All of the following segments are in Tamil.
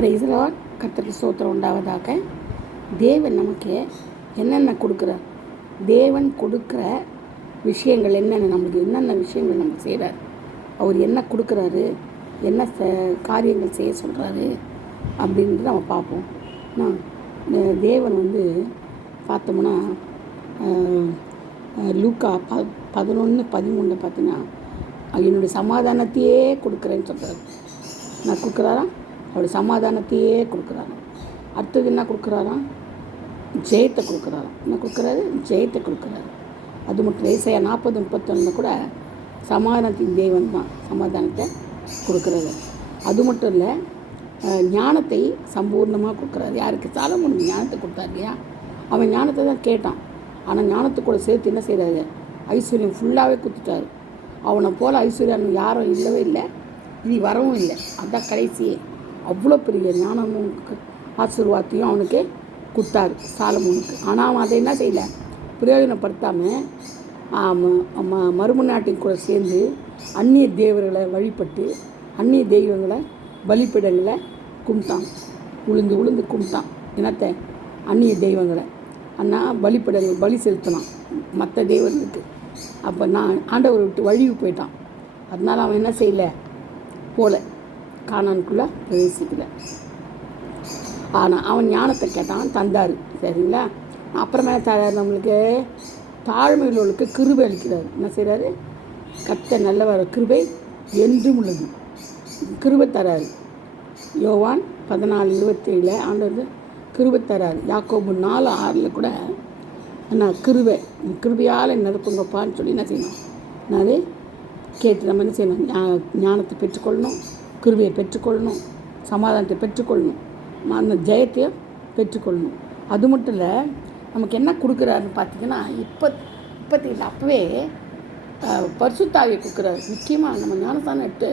Price Lord. கர்த்தருக்கு ஸ்தோத்திரம் உண்டாவதாக. தேவன் நமக்கு என்னென்ன கொடுக்குறார், தேவன் கொடுக்குற விஷயங்கள் என்னென்ன விஷயங்கள் நமக்கு செய்கிறார், அவர் என்ன கொடுக்குறாரு, என்ன காரியங்கள் செய்ய சொல்கிறாரு அப்படின்ட்டு நம்ம பார்ப்போம். தேவன் பார்த்தோம்னா லூக்கா 11:13 பார்த்தீங்கன்னா, என்னுடைய சமாதானத்தையே கொடுக்குறேன்னு சொல்கிறாரு. நான் கொடுக்குறாரா, அவருடைய சமாதானத்தையே கொடுக்குறாராம். அடுத்தது என்ன கொடுக்குறாராம், ஜெயத்தை கொடுக்குறாராம். என்ன கொடுக்குறாரு, ஜெயத்தை கொடுக்குறாரு. அது மட்டும் இல்லை, ஏசாயா 40:31 கூட சமாதானத்தின் தேவன் தான் சமாதானத்தை கொடுக்குறாரு. அது மட்டும் இல்லை, ஞானத்தை சம்பூர்ணமாக கொடுக்குறாரு. யாருக்கு? சாலமோனுக்கு ஞானத்தை கொடுத்தாரு இல்லையா? அவன் ஞானத்தை தான் கேட்டான். ஆனால் ஞானத்தை கூட சேர்த்து என்ன செய்கிறாரு, ஐஸ்வர்யம் ஃபுல்லாகவே கொடுத்துட்டாரு. அவனை போல் ஐஸ்வர்யம் யாரும் இல்லவே இல்லை, இனி வரவும் இல்லை. அதுதான் கடைசியே. அவ்வளோ பெரிய ஞானமும் ஆசீர்வாதத்தையும் அவனுக்கு கொடுத்தாரு சாலமோனுக்கு. ஆனால் அவன் அதை என்ன செய்யலை, பிரயோஜனப்படுத்தாமல் மறுமநாட்டின் கூட சேர்ந்து அந்நிய தேவர்களை வழிபட்டு அந்நிய தெய்வங்களை பலிப்பிடங்களை கும்பிட்டான். உளுந்து கும்பிட்டான். என்னத்தை? அந்நிய தெய்வங்களை. ஆனால் பலிப்பிடங்கள் பலி செலுத்தினான் மற்ற தெய்வங்களுக்கு. அப்போ நான் ஆண்டவரை விட்டு வழிவு போயிட்டான். அதனால் அவன் என்ன செய்யலை, போல கானானுக்குள்ளே பிரவேசிக்கல. ஆனால் அவன் ஞானத்தை கேட்டான், தந்தார். சரிங்களா? அப்புறமே தரார் நம்மளுக்கு தாழ்மையுள்ளவர்களுக்கு கிருபை அளிக்கிறார். என்ன செய்கிறாரு, கர்த்தர் நல்லவர், கிருபை என்றும் உள்ளது, கிருபை தராரு. யோவான் 14:27 ஆண்டவர் கிருபை தராரு. யாக்கோபு 4:6 கூட என்ன, கிருபையால் நிரப்புங்கப்பான்னு சொல்லி என்ன செய்யணும், நான் கேட்டு நம்ம என்ன செய்யணும், ஞானத்தை பெற்றுக்கொள்ளணும், கிருபையை பெற்றுக்கொள்ளணும், சமாதானத்தை பெற்றுக்கொள்ளணும், அந்த ஜெயத்தையை பெற்றுக்கொள்ளணும். அது மட்டும் இல்லை, நமக்கு என்ன கொடுக்குறாருன்னு பார்த்தீங்கன்னா, இப்போத்தி இல்லை, அப்போவே பரிசுத்தாவியை கொடுக்குறாரு. முக்கியமாக நம்ம ஞானஸ்தானம் எடுத்து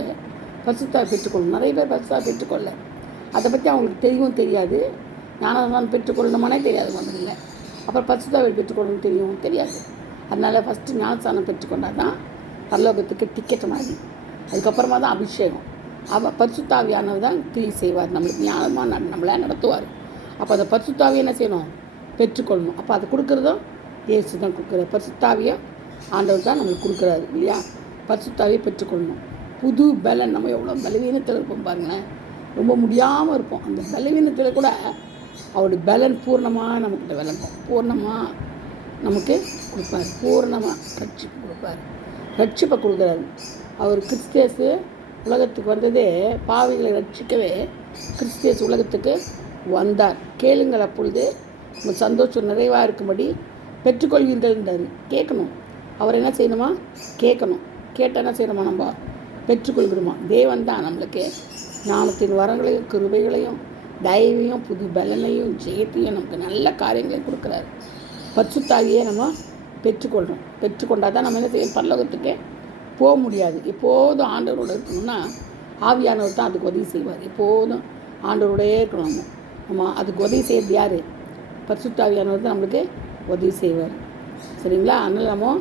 பரிசுத்தாவை பெற்றுக்கொள்ளணும். நிறைய பேர் பரிசுத்தாவை பெற்றுக்கொள்ள, அதை பற்றி அவங்களுக்கு தெரியவும் தெரியாது. ஞானஸ்தானம் பெற்றுக்கொள்ளணுமானே தெரியாது முதல்ல. அப்புறம் பரிசுத்தாவை பெற்றுக்கொள்ளணும் தெரியாது. அதனால் ஃபஸ்ட்டு ஞானஸ்தானம் பெற்றுக்கொண்டால் தான் பரலோகத்துக்கு டிக்கெட் மாதிரி. அதுக்கப்புறமா தான் அபிஷேகம். பரிசுத்தாவியானவர் தான் கிரியை செய்வார், நம்மளுக்கு ஞானமாக நம்மளை நடத்துவார். அப்போ அந்த பரிசுத்தாவியை என்ன செய்யணும், பெற்றுக்கொள்ளணும். அப்போ அதை கொடுக்குறதும் இயேசு தான் கொடுக்குறாரு. பரிசுத்தாவியை ஆண்டவர் தான் நம்மளுக்கு கொடுக்குறாரு இல்லையா? பரிசுத்தாவியை பெற்றுக்கொள்ளணும். புது பலன். நம்ம எவ்வளோ பலவீனத்தில் இருப்போம் பாருங்களேன், ரொம்ப முடியாமல் இருப்போம். அந்த பலவீனத்தில் கூட அவருடைய பலன் பூர்ணமாக நம்மக்கிட்ட விளங்கும். பூர்ணமாக நமக்கு கொடுப்பார், பூர்ணமாக ரட்சிப்பு கொடுப்பார், ரட்சிப்பை கொடுக்குறாரு. அவர் கிறிஸ்தேசு உலகத்துக்கு வந்ததே பாவிகளை ரட்சிக்கவே கிறிஸ்தேசு உலகத்துக்கு வந்தார். கேளுங்கள், அப்பொழுது நம்ம சந்தோஷம் நிறைவாக இருக்கும்படி பெற்றுக்கொள்வீர்கள்ன்றார். கேட்கணும். அவர் என்ன செய்யணுமா, கேட்கணும். கேட்டால் என்ன செய்யணுமா, நம்ம பெற்றுக்கொள்கிறோமா. தேவன் தான் நம்மளுக்கு ஞானத்தின் வரங்களையும் கிருபைகளையும் தயவையும் புது பலனையும் ஜெயத்தையும் நமக்கு நல்ல காரியங்களையும் கொடுக்குறாரு. பரிசுத்தாவியை நம்ம பெற்றுக்கொள்கிறோம். பெற்றுக்கொண்டால் தான் நம்ம என்ன செய்யணும், பரலோகத்துக்கே போக முடியாது. எப்போதும் ஆண்டவரோடு இருக்கணும்னா ஆவியானவர் தான் அதுக்கு உதவி செய்வார். எப்போதும் ஆண்டவரோடையே இருக்கணும். நம்ம அதுக்கு உதவி செய்கிறது யார்? பரிசுத்தாவியானவர் தான் நம்மளுக்கு உதவி செய்வார். சரிங்களா? அதனால் நம்ம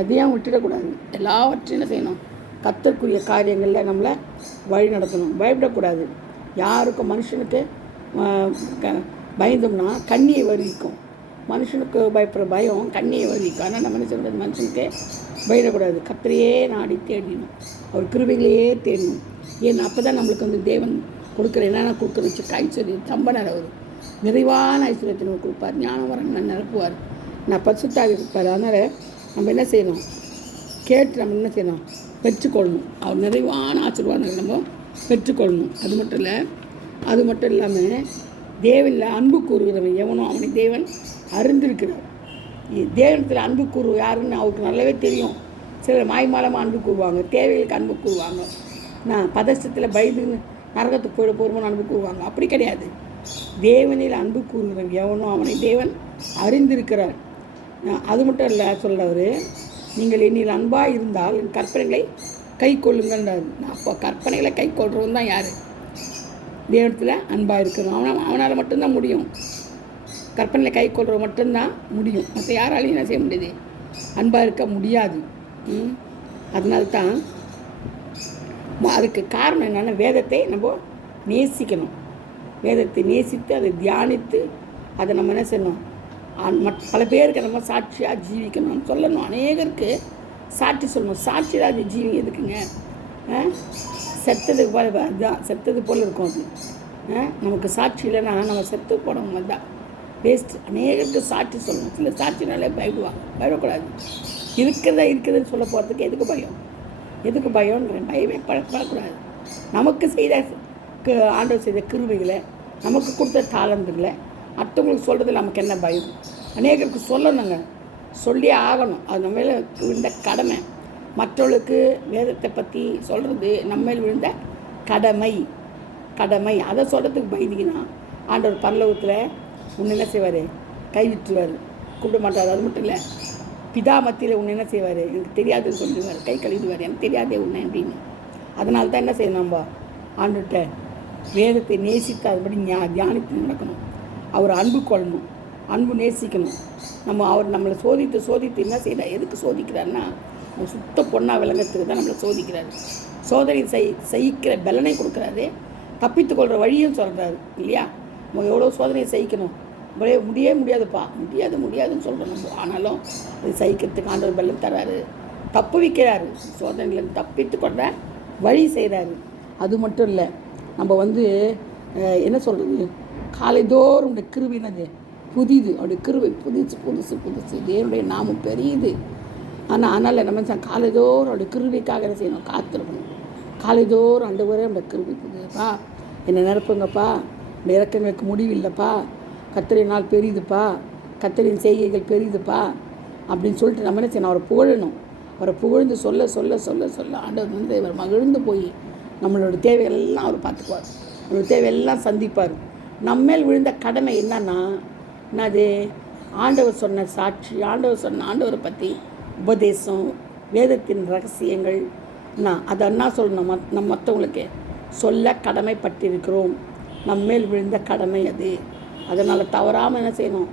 எதையும் விட்டுடக்கூடாது. எல்லாவற்றையும் என்ன செய்யணும், கர்த்தருக்குரிய காரியங்களில் நம்மளை வழி நடத்தணும். பயப்படக்கூடாது. யாருக்கும் மனுஷனுக்கு பயந்தோம்னா கண்ணியை வருவிக்கும். மனுஷனுக்கு பயப்படுற பயம் கண்ணியை வருவிக்கும். ஆனால் நம்ம என்ன செய்யக்கூடாது, மனுஷனுக்கு பயப்படக்கூடாது. கர்த்தரையே நாடி தேடினோம், அவர் கிருபைகளையே தேடணும். ஏன்னா அப்போ தான் நம்மளுக்கு தேவன் கொடுக்குற என்னென்ன கொடுக்குற ஐஸ்வர்யம் சம்பனர், அவர் நிறைவான ஐஸ்வர்யத்தை நம்ம கொடுப்பார். ஞானம் வரணும் நிரப்புவார். நான் பரிசுத்தாவி கொடுப்பார். அதனால் நம்ம என்ன செய்யணும், கேட்டு நம்ம என்ன செய்யணும், பெற்றுக்கொள்ளணும். அவர் நிறைவான ஆசீர்வாதங்கள் நம்ம பெற்றுக்கொள்ளணும். அது மட்டும் இல்லாமல் தேவனில் அன்பு கூறுகிறவன் எவனோ அவனை தேவன் அறிந்திருக்கிறார். தேவனத்தில் அன்பு கூறு யாருன்னு அவருக்கு நல்லாவே தெரியும். சிலர் மாய்மாலமாக அன்பு கூறுவாங்க, தேவைகளுக்கு அன்பு கூறுவாங்க. நான் பதஷ்டத்தில் பயந்து நரகத்துக்கு போயிட போகிறோம்னு அன்பு கூறுவாங்க. அப்படி கிடையாது. தேவனில் அன்பு கூறுகிறவன் எவனோ அவனை தேவன் அறிந்திருக்கிறார். அது மட்டும் இல்லை, சொல்கிறவர், நீங்கள் என்னில் அன்பாக இருந்தால் என் கற்பனைகளை கை கொள்ளுங்கள்ன்றார். அப்போ கற்பனைகளை கை கொள்றவன் தான் யார்? தேவனத்தில் அன்பாக இருக்கணும். அவனால் மட்டும்தான் முடியும். கற்பனைகளை கை கொள்றவ மட்டும்தான் முடியும். மற்ற யாராலையும் என்ன செய்ய முடியுது, அன்பாக இருக்க முடியாது. அதனால்தான் அதுக்கு காரணம் என்னென்னா, வேதத்தை நம்ம நேசிக்கணும். வேதத்தை நேசித்து அதை தியானித்து அதை நம்ம என்ன செய்யணும், பல பேருக்கு நம்ம சாட்சியாக ஜீவிக்கணும், சொல்லணும். அநேகருக்கு சாட்சி சொல்லணும். சாட்சி ராஜ ஜீவி எதுக்குங்க? செத்ததுக்கு போல அதுதான், செத்தது போல் இருக்கும் அது. நமக்கு சாட்சி இல்லைன்னா நம்ம செத்து போனவங்க தான் வேஸ்ட். அநேகருக்கு சாட்சி சொல்லணும். சில சாட்சினாலே பயப்படுவாங்க. பயப்படக்கூடாது. இருக்கிறதுன்னு சொல்ல போகிறதுக்கு எதுக்கு பயம்? எதுக்கு பயம்ன்ற பயமே படக்கூடாது. நமக்கு செய்த ஆண்டவர் செய்த கிருபைகளை, நமக்கு கொடுத்த தாளந்துகளை அடுத்தவங்களுக்கு சொல்கிறது நமக்கு என்ன பயம்? அநேகருக்கு சொல்லணுங்க, சொல்லி ஆகணும். அது நம்ம மேலே விழுந்த கடமை. மற்றவர்களுக்கு வேதத்தை பற்றி சொல்கிறது நம்ம மேல் விழுந்த கடமை. அதை சொல்கிறதுக்கு பயந்தீங்கன்னா ஆண்டவர் பரலோகத்தில் உன்னை என்ன செய்வார்? கைவிட்டுருவார், கூப்பிட மாட்டார். அது மட்டும் இல்லை, பிதா மத்தியில் உன்னை என்ன செய்வார்? எனக்கு தெரியாதுன்னு சொல்லிடுவார், கை கழுவிடுவார், எனக்கு தெரியாதே உன்னை அப்படின்னு. அதனால தான் என்ன செய்யணும், நம்ம ஆண்டுகிட்ட வேதத்தை நேசித்து அதுபடி தியானித்து நடக்கணும். அவர் அன்பு கொள்ளணும், அன்பு நேசிக்கணும். அவர் நம்மளை சோதித்து என்ன செய்யறார்? எதுக்கு சோதிக்கிறாருன்னா, நம்ம சுத்த பொண்ணாக விளங்கத்துக்கு தான் நம்மளை சோதிக்கிறாரு. சோதனை சகிக்கிற பலனை கொடுக்குறாரு, தப்பித்துக்கொள்கிற வழியும் சொல்கிறாரு இல்லையா? நம்ம எவ்வளோ சோதனையை சகிக்கணும், முடியாதுன்னு சொல்கிறோம் நம்ம. ஆனாலும் அது சகிக்கிறதுக்கு ஆண்டவர் பலன் தர்றாரு, தப்பு வைக்கிறாரு, சோதனையிலேருந்து தப்பித்து கொண்ட வழி செய்கிறாரு. அது மட்டும் இல்லை, நம்ம என்ன சொல்கிறது, காலைதோறும் உடைய கிருபினது புதிது, அவருடைய கிருபை புதுசு. தேவனுடைய நாமம் பெரியது. அதனால் நம்ம காலைதோறும் அவருடைய கிருபைக்காக என்ன செய்யணும்? காத்திருக்கணும். காலைதோறும் ஆண்டவரே நம்முடைய கிருபை புதியப்பா, என்னை நிரப்புங்கப்பா, இந்த இறக்கங்களுக்கு முடிவில்லைப்பா, கர்த்தரின் நாள் பெரியுதுப்பா, கர்த்தரின் செய்கைகள் பெரியுதுப்பா அப்படின்னு சொல்லிட்டு நம்ம என்ன செய்யணும்? அவரை புகழணும். அவரை புகழ்ந்து சொல்ல ஆண்டவர் இவர் மகிழ்ந்து போய் நம்மளோட தேவைகளெல்லாம் அவர் பார்த்துக்குவார், நம்மளோட தேவையெல்லாம் சந்திப்பார். நம்மேல் விழுந்த கடமை என்னது? ஆண்டவர் சொன்ன சாட்சி, ஆண்டவரை பற்றி உபதேசம், வேதத்தின் ரகசியங்கள் அதை என்ன சொல்லணும்? நம்ம மற்றவங்களுக்கு சொல்ல கடமைப்பட்டிருக்கிறோம். நம்மேல் விழுந்த கடமை அது. அதனால் தவறாமல் என்ன செய்யணும்?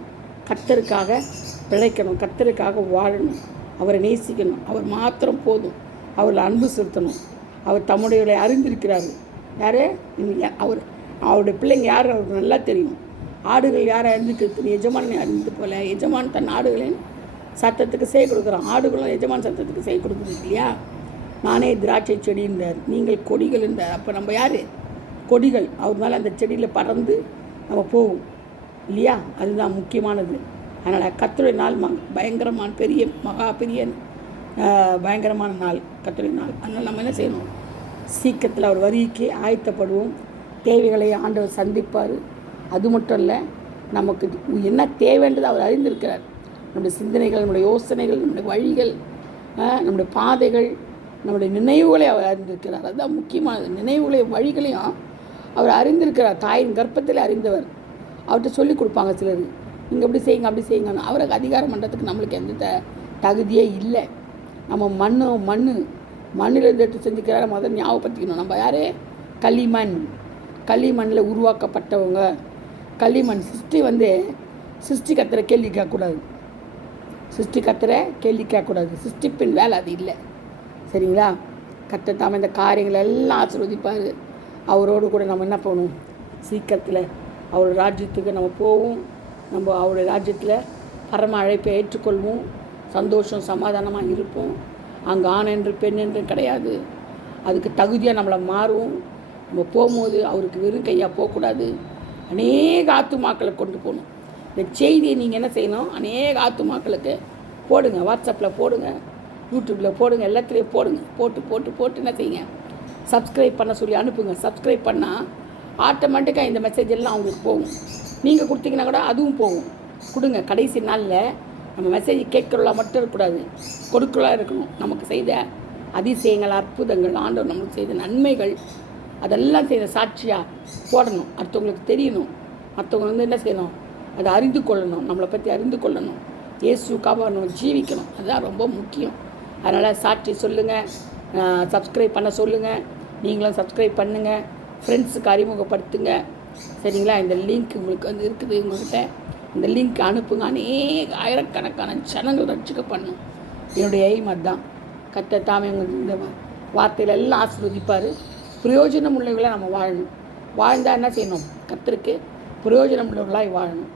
கர்த்தருக்காக பிழைக்கணும், கர்த்தருக்காக வாழணும், அவரை நேசிக்கணும். அவர் மாத்திரம் போதும். அவரில் அன்பு செலுத்தணும். அவர் தம்முடைய அறிந்திருக்கிறார். யார்? அவருடைய பிள்ளைங்க யார் அவருக்கு நல்லா தெரியும். ஆடுகள் யாரை அறிந்துக்கிறது? எஜமானை அறிந்து போல எஜமான் தன் ஆடுகளின் சத்தத்துக்கு செய் கொடுக்குறான். ஆடுகளும் எஜமான் சத்தத்துக்கு செய் கொடுக்குறது இல்லையா? நானே திராட்சை செடி இருந்தார், நீங்கள் கொடிகள் இருந்தார். அப்போ நம்ம யார்? கொடிகள். அவர் மேலே அந்த செடியில் பறந்து நம்ம போவோம் இல்லையா? அதுதான் முக்கியமானது. அதனால் கர்த்தருடைய நாள் பயங்கரமான பயங்கரமான நாள் கர்த்தருடைய நாள். அதனால் நம்ம என்ன செய்யணும்? சீக்கிரத்தில் அவர் வரிக்கு ஆயத்தப்படுவோம். தேவைகளை ஆண்டவர் சந்திப்பார். அது மட்டும் இல்லை, நமக்கு என்ன தேவைன்றது அவர் அறிந்திருக்கிறார். நம்முடைய சிந்தனைகள், நம்முடைய யோசனைகள், நம்முடைய வழிகள், நம்முடைய பாதைகள், நம்முடைய நினைவுகளை அவர் அறிந்திருக்கிறார். அதுதான் முக்கியமானது. நினைவுகளையும் வழிகளையும் அவர் அறிந்திருக்கிறார். தாயின் கர்ப்பத்தில் அறிந்தவர். அவர்கிட்ட சொல்லிக் கொடுப்பாங்க சிலர், நீங்கள் அப்படி செய்யுங்கன்னு. அவருக்கு அதிகாரம் பண்ணுறதுக்கு நம்மளுக்கு எந்த தகுதியே இல்லை. நம்ம மண்ணிலேருந்து எடுத்து செஞ்சுக்கிறார முதல்ல ஞாபகப்படுத்திக்கணும். நம்ம யார்? களிமண்ணில் உருவாக்கப்பட்டவங்க. களிமண் சிருஷ்டி கர்த்தரை கேள்வி கேட்கக்கூடாது. சிருஷ்டிப்பின் வேலை அது இல்லை. சரிங்களா? கர்த்தர் தாம இந்த காரியங்கள் எல்லாம் ஆசீர்வதிப்பார். அவரோடு கூட நம்ம என்ன பண்ணணும்? சீக்கிரத்தில் அவருடைய ராஜ்யத்துக்கு நம்ம போவோம். நம்ம அவருடைய ராஜ்யத்தில் பரம அழைப்பை ஏற்றுக்கொள்வோம். சந்தோஷம் சமாதானமாக இருப்போம். அங்கே ஆண் என்று பெண் என்று கிடையாது. அதுக்கு தகுதியாக நம்மளை மாறுவோம். நம்ம போகும்போது அவருக்கு வெறும் கையாக போகக்கூடாது. அநேக ஆத்துமாக்களை கொண்டு போகணும். இந்த செய்தியை நீங்கள் என்ன செய்யணும்? அநேக ஆத்துமாக்களுக்கு போடுங்க. வாட்ஸ்அப்பில் போடுங்க, யூடியூப்பில் போடுங்க, எல்லாத்துலேயும் போட்டு என்ன செய்யுங்க? சப்ஸ்கிரைப் பண்ண சொல்லி அனுப்புங்க. சப்ஸ்கிரைப் பண்ணால் ஆட்டோமேட்டிக்காக இந்த மெசேஜ் எல்லாம் அவங்களுக்கு போகும். நீங்கள் கொடுத்தீங்கன்னா கூட அதுவும் போகும். கொடுங்க. கடைசி நாளில் நம்ம மெசேஜ் கேட்குறவளா மட்டும் இருக்கக்கூடாது, கொடுக்கலாம் இருக்கணும். நமக்கு செய்த அதிசயங்கள், அற்புதங்கள், ஆண்டவர் நம்மளுக்கு செய்த நன்மைகள், அதெல்லாம் செய்த சாட்சியாக போடணும். அடுத்தவங்களுக்கு தெரியணும். மற்றவங்க என்ன செய்யணும்? அதை அறிந்து கொள்ளணும். நம்மளை பற்றி அறிந்து கொள்ளணும். இயேசுக்காக நம்ம ஜீவிக்கணும். அதுதான் ரொம்ப முக்கியம். அதனால் சாட்சி சொல்லுங்கள், சப்ஸ்கிரைப் பண்ண சொல்லுங்கள். நீங்களும் சப்ஸ்கிரைப் பண்ணுங்கள், ஃப்ரெண்ட்ஸுக்கு அறிமுகப்படுத்துங்க. சரிங்களா? இந்த லிங்க் உங்களுக்கு இருக்குது. உங்கள்கிட்ட இந்த லிங்க் அனுப்புங்க. அநேக ஆயிரக்கணக்கான ஜனங்கள் ரட்சிக்கப்படணும். என்னுடைய எய்ம் அதுதான். கர்த்தர் தாமே இந்த வார்த்தையில எல்லாம் ஆசீர்வதிப்பார். பிரயோஜனம் உள்ளவங்களை நம்ம வாழணும். வாழ்ந்தால் என்ன செய்யணும்? கர்த்தருக்கு பிரயோஜனம் உள்ளவர்களாய் வாழணும்.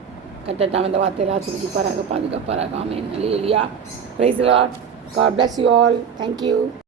கர்த்தர் தாம் இந்த வார்த்தையில் ஆசீர்வதிப்பாராக, பாதுகாப்பாராக. ஆமென். அல்லேலூயா. Praise the lord. God bless you all. Thank you.